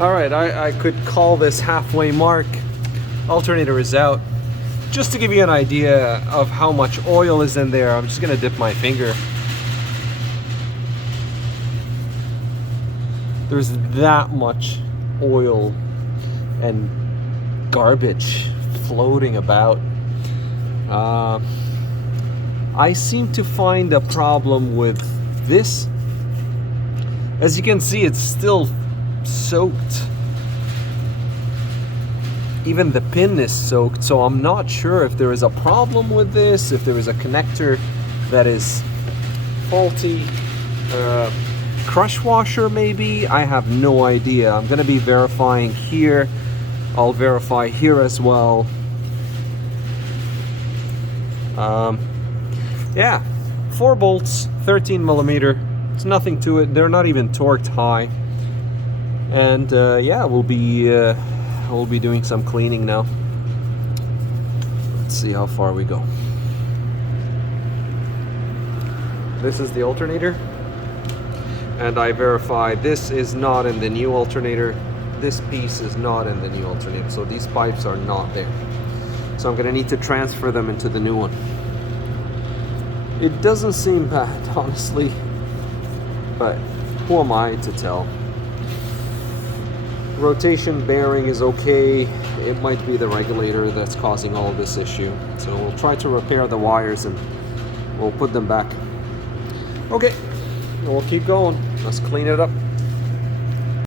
All right, I could call this halfway mark. Alternator is out. Just to give you an idea of how much oil is in there, I'm just gonna dip my finger. There's that much oil and garbage floating about. I seem to find a problem with this. As you can see, it's still soaked. Even the pin is soaked, so I'm not sure if there is a problem with this, if there is a connector that is faulty. Crush washer maybe? I have no idea. I'm gonna be verifying here. I'll verify here as well. Yeah, 4 bolts, 13 millimeter. It's nothing to it. They're not even torqued high. And yeah, we'll be doing some cleaning now. Let's see how far we go. This is the alternator, and I verified this is not in the new alternator. This piece is not in the new alternator, so these pipes are not there. So I'm gonna need to transfer them into the new one. It doesn't seem bad, honestly, but who am I to tell? Rotation bearing is okay. It might be the regulator that's causing all this issue. So we'll try to repair the wires and we'll put them back. Okay, we'll keep going. Let's clean it up.